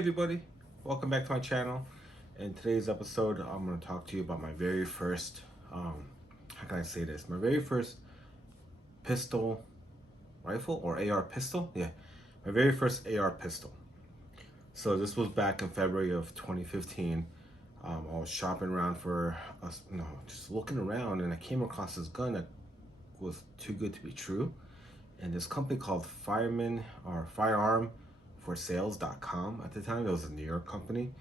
everybody, welcome back to my channel. In today's episode, I'm going to talk to you about my very first, how can I say this? My very first pistol rifle or AR pistol? Yeah, my very first AR pistol. So this was back in February of 2015. I was shopping around for us, just looking around, and I came across this gun that was too good to be true. And this company called firearmforsales.com at the time, it was a New York company,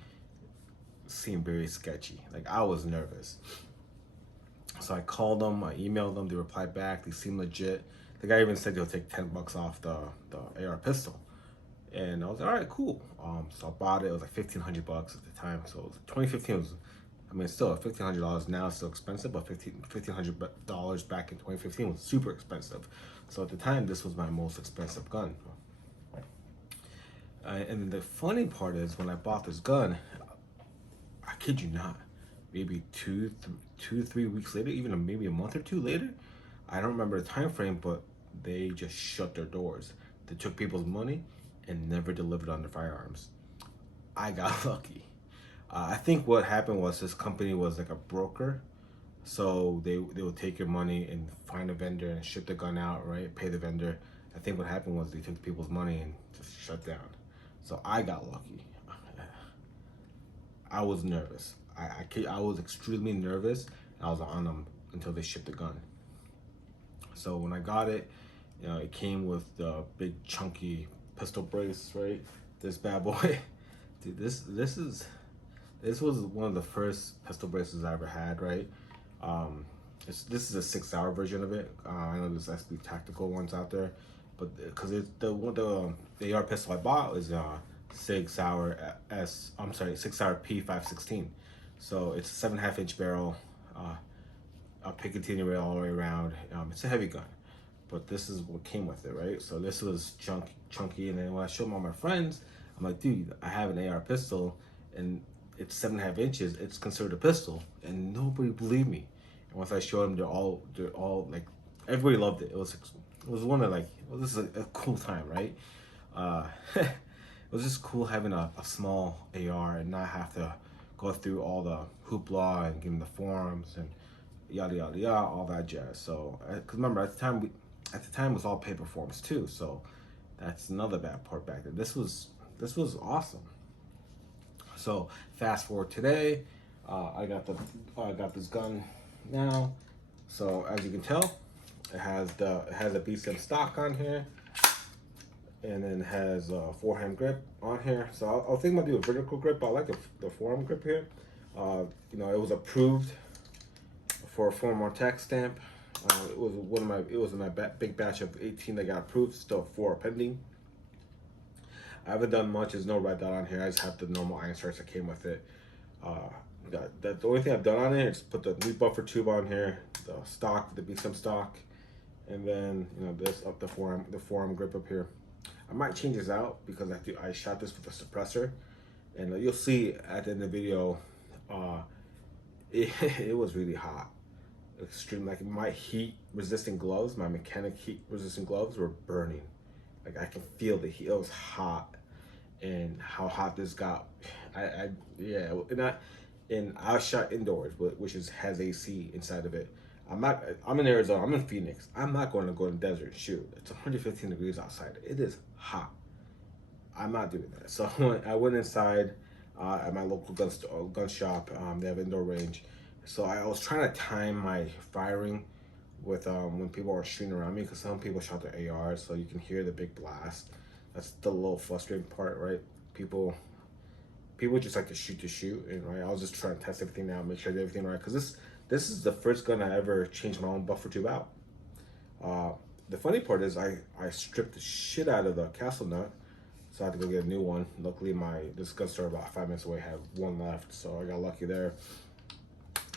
seemed very sketchy. Like, I was nervous. So I called them, I emailed them, they replied back, they seemed legit. The guy even said he'll take $10 off the AR pistol. And I was like, all right, cool. So I bought it. It was like $1,500 at the time. So it was 2015 was, I mean, still $1,500 now is still expensive, but $1,500 back in 2015 was super expensive. So at the time, this was my most expensive gun. And the funny part is, when I bought this gun, I kid you not, maybe 3 weeks later, even maybe a month or two later, I don't remember the time frame, but they just shut their doors. They took people's money and never delivered on their firearms. I got lucky. I think what happened was this company was like a broker, so they would take your money and find a vendor and ship the gun out, right? Pay the vendor. I think what happened was they took people's money and just shut down. So I got lucky. I was nervous. I was extremely nervous. I was on them until they shipped the gun. So when I got it, it came with the big chunky pistol brace, right? This bad boy, dude. This was one of the first pistol braces I ever had, right? This is a 6 Sauer version of it. I know there's SB tactical ones out there, but because the AR pistol I bought is Sig Sauer Sig Sauer P516. So it's a 7.5 inch barrel, a Picatinny rail all the way around. It's a heavy gun, but this is what came with it, right? So this was chunky, and then when I showed them all my friends, I'm like, dude, I have an AR pistol, and it's 7.5 inches. It's considered a pistol, and nobody believed me. And once I showed them, they're all like, everybody loved it. It was one of, like, well, this is a cool time, right? It was just cool having a small AR and not have to go through all the hoopla and give them the forms and yada yada yada, all that jazz. So, cause remember at the time it was all paper forms too. So that's another bad part back then. This was awesome. So fast forward today, I got this gun now. So as you can tell, it has a BCM stock on here, and then has a forehand grip on here. So I'll think about doing a vertical grip, but I like the forearm grip here. It was approved for a former tax stamp. It was in my big batch of 18 that got approved. Still 4 pending. I haven't done much. There's no red dot on here. I just have the normal iron strikes that came with it. The only thing I've done on it is put the new buffer tube on here, the stock, the BCM stock, and then this up the forearm grip up here. I might change this out because I shot this with a suppressor, and you'll see at the end of the video, it was really hot. Extreme, like my heat resistant gloves, my mechanic heat resistant gloves were burning. Like I can feel the heat. It was hot, and how hot this got. And I shot indoors, which has AC inside of it. I'm in Arizona. I'm in Phoenix. I'm not going to go in the desert and shoot. It's 115 degrees outside. It is hot. I'm not doing that. So I went inside at my local gun shop. They have indoor range. So I was trying to time my firing with when people are shooting around me, because some people shot their ARs, so you can hear the big blast. That's the little frustrating part, right? People just like to shoot, and right, I was just trying to test everything out, make sure I did everything right, because this is the first gun I ever changed my own buffer tube out. The funny part is I stripped the shit out of the castle nut, so I had to go get a new one. Luckily this gun store about 5 minutes away had one left, so I got lucky there.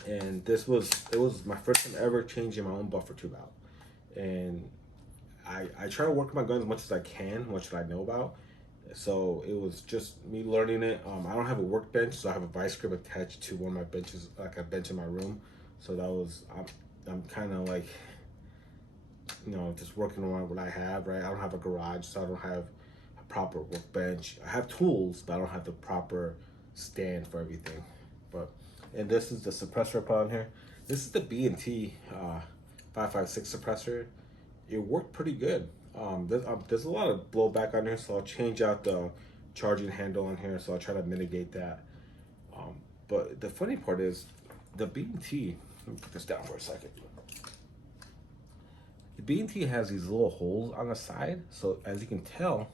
And it was my first time ever changing my own buffer tube out. And I try to work my gun as much as I can, much that I know about. So it was just me learning it. I don't have a workbench, so I have a vice grip attached to one of my benches, like a bench in my room. So I'm kind of like, just working around what I have, right? I don't have a garage, so I don't have proper workbench. I have tools, but I don't have the proper stand for everything. But and this is the suppressor on here. This is the B&T 556 suppressor. It worked pretty good. There's a lot of blowback on here, so I'll change out the charging handle on here, so I'll try to mitigate that. But the funny part is the B&T, let me put this down for a second. The B&T has these little holes on the side, so as you can tell,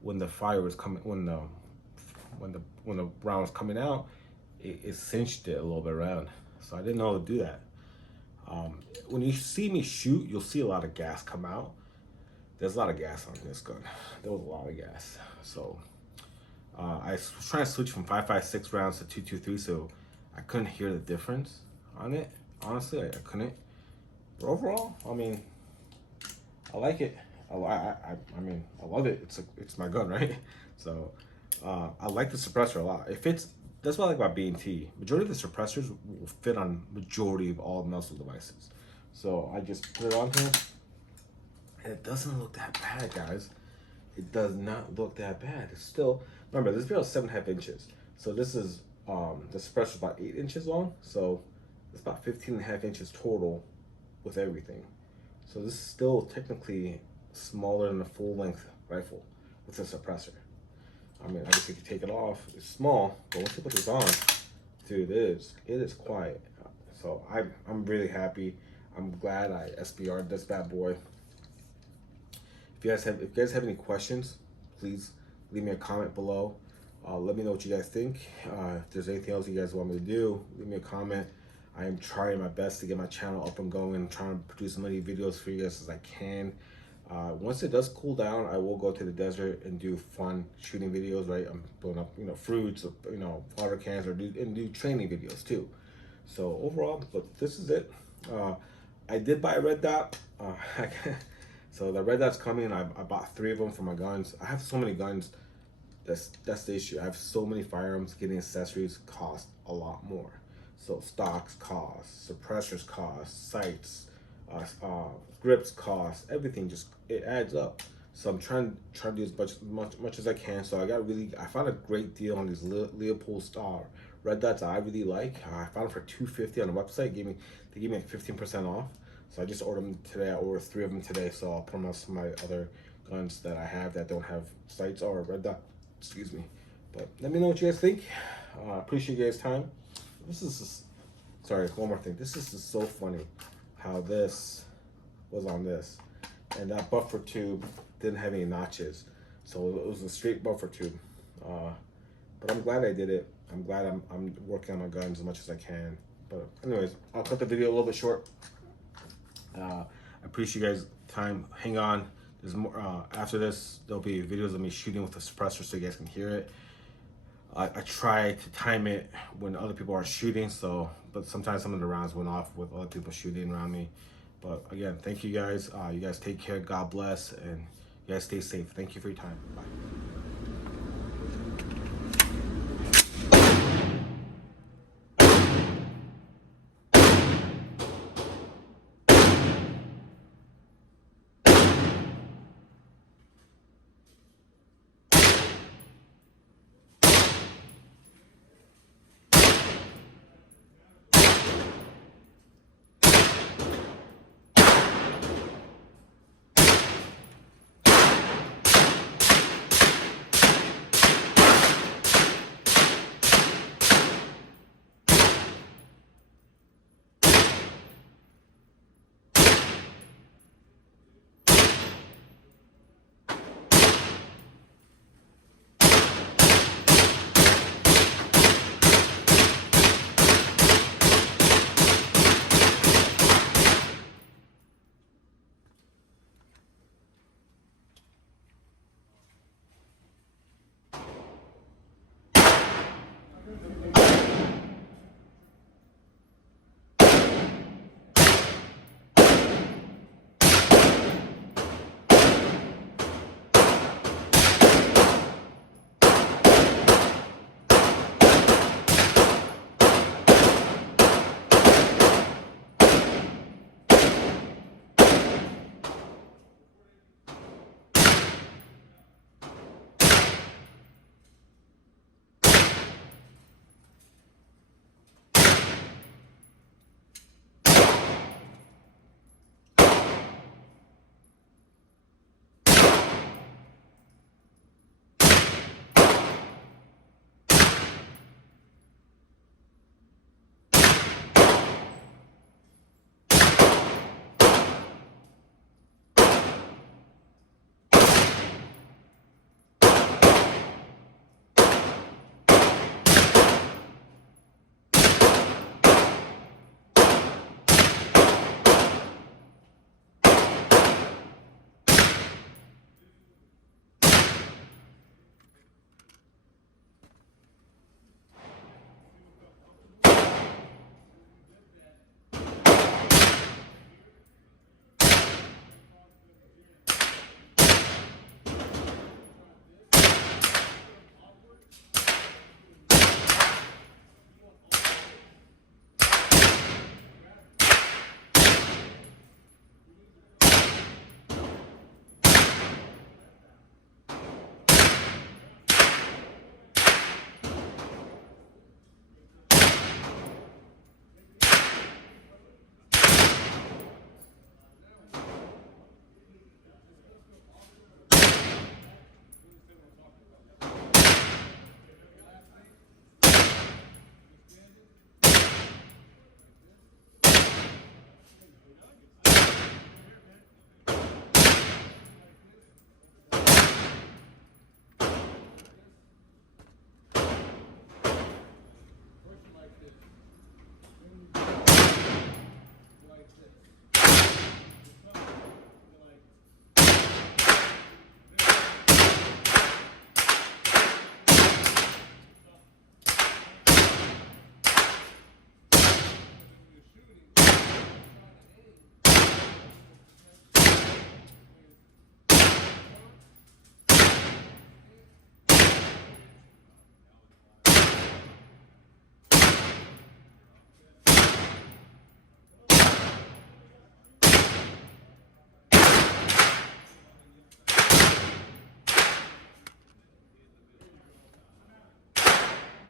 when the fire was coming, when the round was coming out, it cinched it a little bit around. So I didn't know to do that. When you see me shoot, you'll see a lot of gas come out. There's a lot of gas on this gun. There was a lot of gas. So I was trying to switch from 5.56 rounds to 2.23, so I couldn't hear the difference on it. Honestly, I couldn't. But overall, I mean, I like it. I mean, I love it. It's my gun, right? So I like the suppressor a lot. That's what I like about B&T. Majority of the suppressors will fit on majority of all muzzle devices. So I just put it on here, and it doesn't look that bad, guys. It does not look that bad. It's still, remember, this barrel is 7.5 inches. So this is, the suppressor is about 8 inches long. So it's about 15.5 inches total with everything. So this is still technically smaller than a full-length rifle with a suppressor. I mean, obviously, if you take it off, it's small, but once you put this on, dude, it is quiet. So I'm really happy. I'm glad I SBR'd this bad boy. If you guys have any questions, please leave me a comment below. Let me know what you guys think. If there's anything else you guys want me to do, leave me a comment. I am trying my best to get my channel up and going. I'm trying to produce as many videos for you guys as I can. Once it does cool down, I will go to the desert and do fun shooting videos, right? I'm blowing up, fruits, water cans, or do training videos too. So overall, but this is it. I did buy a red dot. So the red dot's coming. I bought 3 of them for my guns. I have so many guns. That's the issue. I have so many firearms. Getting accessories cost a lot more. So stocks cost, suppressors cost, sights, grips cost, everything it adds up. So I'm trying to do as much as I can. So I found a great deal on these Leopold Star red dots that I really like. I found them for $250 on the website. They gave me like 15% off. So I just ordered them today. I ordered 3 of them today. So I'll put them on some of my other guns that I have that don't have sights or red dot. Excuse me. But let me know what you guys think. Appreciate you guys' time. Sorry, one more thing. This is just so funny how this was on this, and that buffer tube didn't have any notches, so it was a straight buffer tube. But I'm glad I did it. I'm glad I'm working on my guns as much as I can. But anyways, I'll cut the video a little bit short. I appreciate you guys' time. Hang on. There's more after this. There'll be videos of me shooting with a suppressor so you guys can hear it. I try to time it when other people are shooting, but sometimes some of the rounds went off with other people shooting around me. But again, thank you guys. You guys take care. God bless, and you guys stay safe. Thank you for your time. Bye.